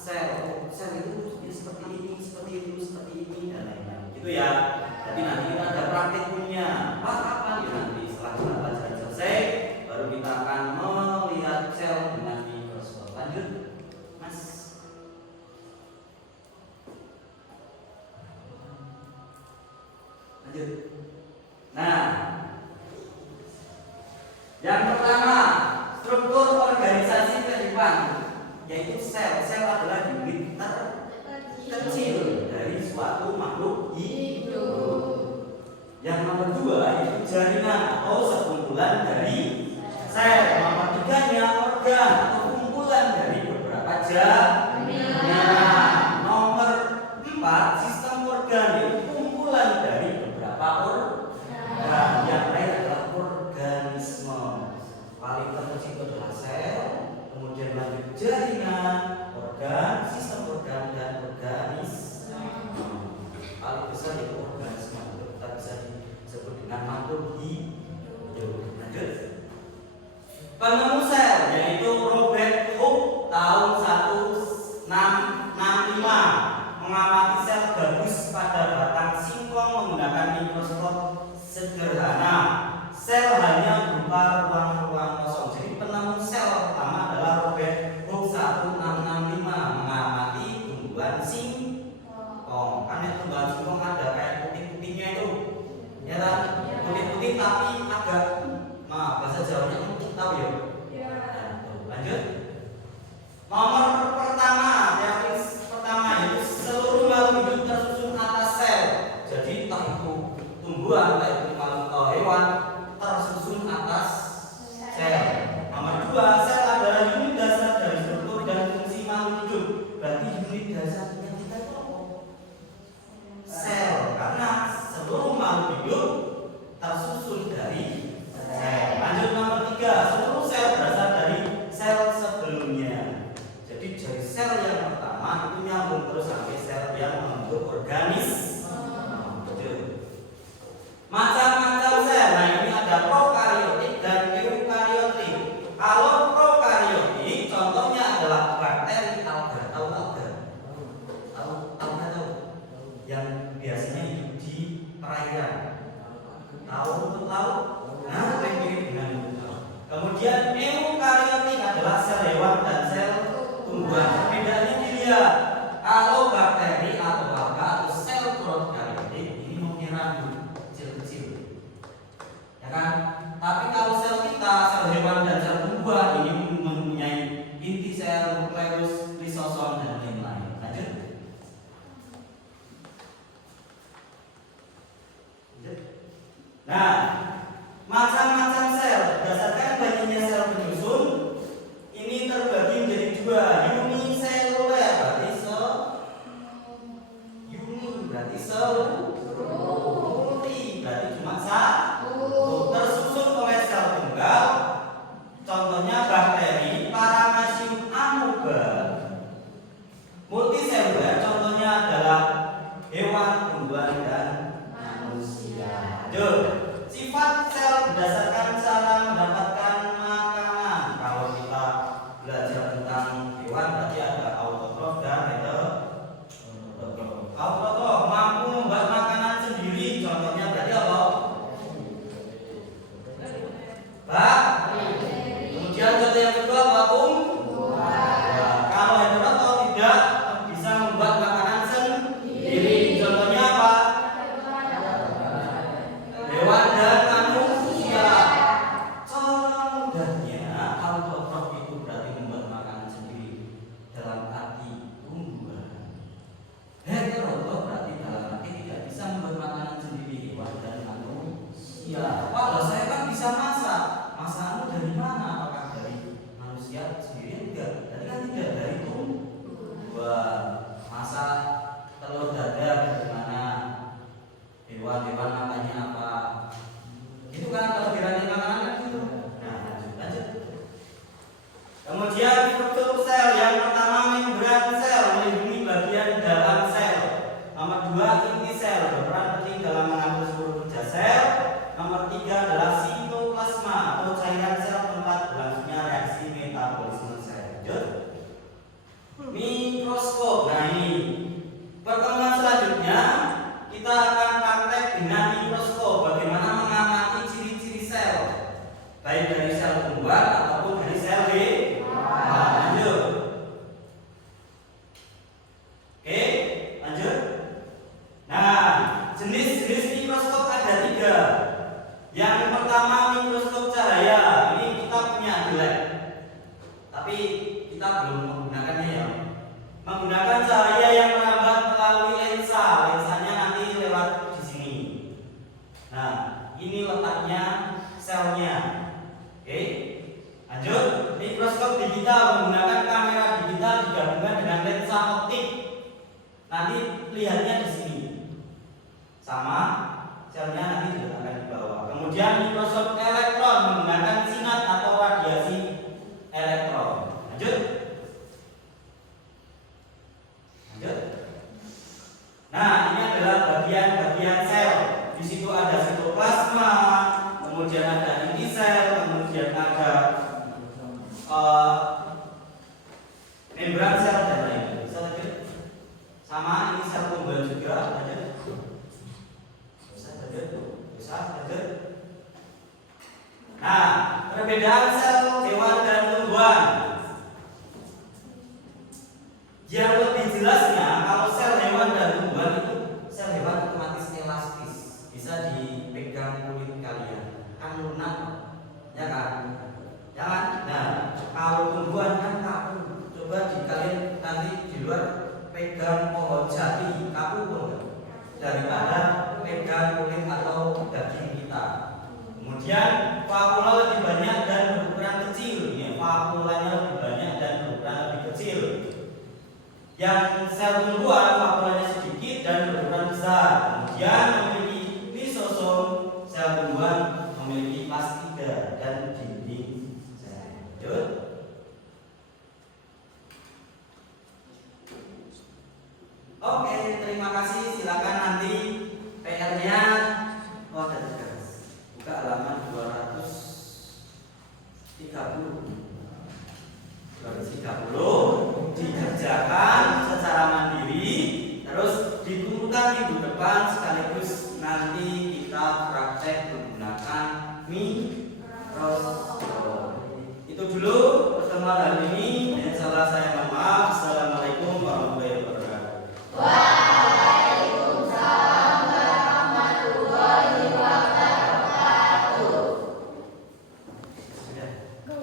sel itu seperti ini, seperti itu, seperti ini dan lain-lain. Gitu ya. Tapi nanti kita ada praktikumnya. Kapan ya nanti setelah kita pelajaran selesai, baru kita akan melihat sel dengan mikroskop. Lanjut, Mas. Lanjut. Nah, yang pertama, struktur organisasi kehidupan, yaitu sel. Sel adalah unit terkecil dari suatu makhluk hidup. Yang nomor dua yaitu jaringan atau sekumpulan dari sel. Nomor tiganya organ atau kumpulan dari beberapa jaringan. Nomor empat sistem organ yaitu kumpulan dari beberapa organ. Yang lain adalah organisme. Paling terkecil itu adalah sel, kemudian lanjut jaringan, organ, sistem organ dan organisme. Paling besar yaitu organisme. Kita bisa disebut dengan makhluk hidup. Lanjut. Penemu sel yaitu Robert Hooke tahun 1665 mengamati sel gabus pada batang singkong menggunakan mikroskop sederhana. Sel hanya berupa ruang-ruang kosong. Jadi penemu sel pertama adalah Robert Hooke 1665 mengamati tumbuhan singkong. Kan yang tumbuhan singkong ada kayak putih-putihnya itu, ya kan? Putih-putih tapi agak, bahasa Jawanya empuk, tahu ya? Lanjut. Nomor pertama, yang pertama yaitu seluruh makhluk hidup tersusun atas sel. Jadi entah itu tumbuhan, entah itu makhluk hewan tersusun atas sel. Nomor dua, sel adalah unit dasar dari struktur dan fungsi makhluk hidup. Berarti unit dasarnya kita itu apa? Sel, karena seluruh makhluk hidup tersusun dari sel. Lanjut nomor tiga, seluruh sel berasal dari sel sebelumnya. Jadi dari sel yang pertama itu nyambung terus sampai sel yang membentuk organisme. Macam-macam sel. Nah, ini ada prokariotik dan eukariotik. Kalau prokariotik contohnya adalah bakteri, alga. Tahu alga? Tahu? Yang biasanya hidup di perairan. Tahu? Nah, mirip dengan itu. Kemudian eukariotik adalah sel hewan dan sel tumbuhan. Perbedaannya dilihat. Kalau bakteri atau alga atau sel prokariotik ini mempunyai rambut kecil-kecil, ya kan? Tapi kalau sel kita, sel hewan dan sel tumbuhan ini mempunyai inti sel, nukleus, lisosom dan lain-lain. Lanjut. Nah, macam-macam sel berdasarkan banyaknya sel penyusun ini terbagi menjadi dua, uniseluler berarti mikroskop. Nah, ini pertemuan selanjutnya kita akan praktek dengan mikroskop, bagaimana mengamati ciri-ciri sel, baik dari sel tumbuhan ataupun dari sel hewan. Lanjut. Oke, lanjut. Nah, jenis-jenis mikroskop ada 3. Yang pertama mikroskop cahaya. Ini kita punya di lab, tapi kita belum menggunakannya ya. Menggunakan cahaya yang merambat melalui lensa. Lensanya nanti lewat di sini. Nah, ini letaknya selnya. Oke, lanjut. Mikroskop digital menggunakan kamera digital digabungkan dengan lensa optik. Nanti lihatnya di sini. Sama, selnya nanti diletakkan di bawah. Kemudian mikroskop elektron menggunakan sinar atau radiasi elektron. Lanjut. Nah, ini adalah bagian-bagian sel. Di situ ada sitoplasma, kemudian ada inti sel, kemudian ada membran sel dan lain-lain. Bisa lanjut. Sama ini sel tumbuhan juga. Lanjut. Bisa lanjut. Nah, perbedaan sel hewan dan tumbuhan. Yang lebih jelasnya, kalau sel hewan dan tumbuhan itu, sel hewan otomatis elastis, bisa dipegang kulit kalian, kan lunak, ya kan? Ya kan? Nah, kalau tumbuhan kan kaku. Coba kalian nanti di luar pegang pohon jati, kaku pun daripada pegang kulit atau daging kita. Kemudian vakula lebih banyak dan berukuran kecil. Ya, vakulanya lebih banyak dan berukuran lebih kecil. Yang sel tumbuhan vakulanya sedikit dan berukuran besar. Kemudian memiliki lisosom. Sel tumbuhan memiliki plastida dan dinding sel. Lanjut. Oke, terima kasih. Silakan nanti PR-nya. Oh, ada 3. Buka halaman 230.